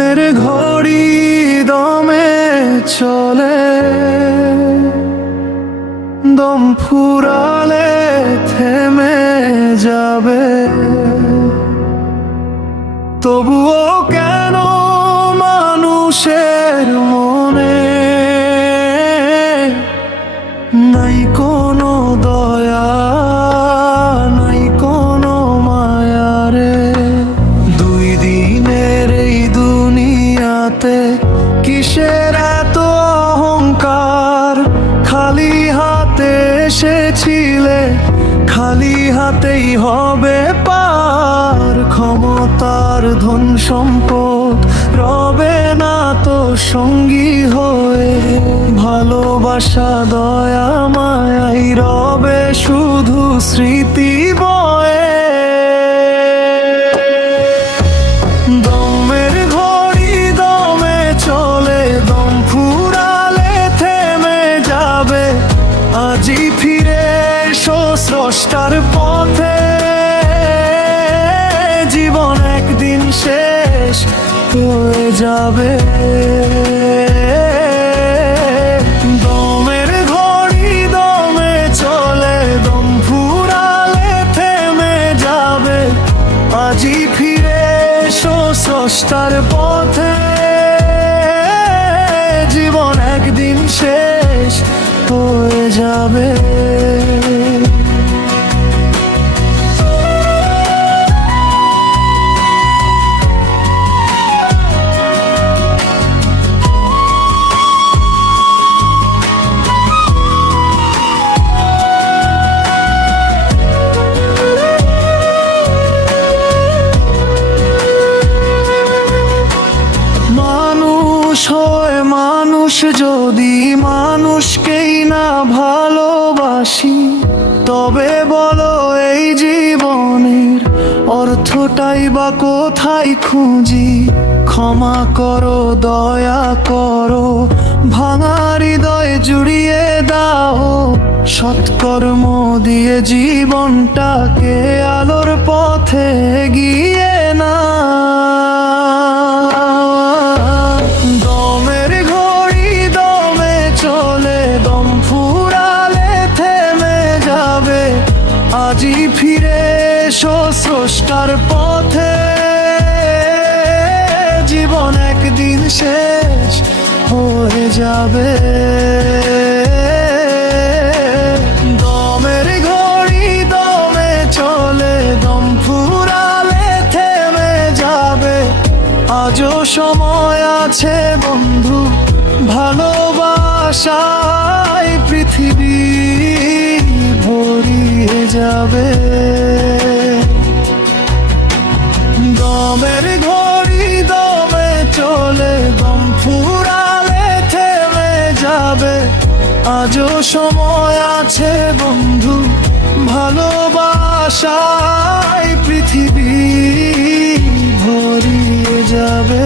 দমের ঘড়ি দমে চলে, দম ফুরালে থেমে যাবে। তবুও কেন মানুষের মনে নাই কোনো দয়া, নাই কোনো মায়া রে। দুই দিনের এই দুনিয়াতে কিসের এত অহংকার? খালি হাতে এসেছিলে, খালি হাতেই হবে পার। ক্ষমতার ধন সম্পদ রবে না তো সঙ্গী হয়ে, ভালোবাসা দয়া মায়াই রবে শুধু স্মৃতি বয়ে। দমের ঘড়ি দমে চলে, দম ফুরালে থেমে যাবে। আজই ফিরে এসো স্রষ্টার পথে, জীবন একদিন শেষ হয়ে যাবে। দমের ঘড়ি দমে চলে, দম ফুরালে থেমে যাবে। আজই ফিরে এসো স্রষ্টার পথে, জীবন একদিন শেষ হয়ে যাবে। মানুষ যদি মানুষকেই না ভালোবাসি, তবে বলো এই জীবনের অর্থটাই বা কোথায় খুঁজি? ক্ষমা করো, দয়া করো, ভাঙা হৃদয় জুড়িয়ে দাও। সৎকর্ম দিয়ে জীবনটাকে আলোর পথে এগিয়ে না। দমের ঘড়ি দমে চলে, দম ফুরালে থেমে যাবে। আজই ফিরে এসো স্রষ্টার পথে, জীবন একদিন শেষ হয়ে যাবে। দমের ঘড়ি দমে চলে, দম ফুরালে থেমে যাবে। আজও সময় আছে বন্ধু, ভালোবাসায় পৃথিবী ভরিয়ে যাবে। দমের ঘড়ি দমে চলে, দম ফুরালে থেমে যাবে। আজও সময় আছে বন্ধু, ভালোবাসায় পৃথিবী ভরিয়ে যাবে।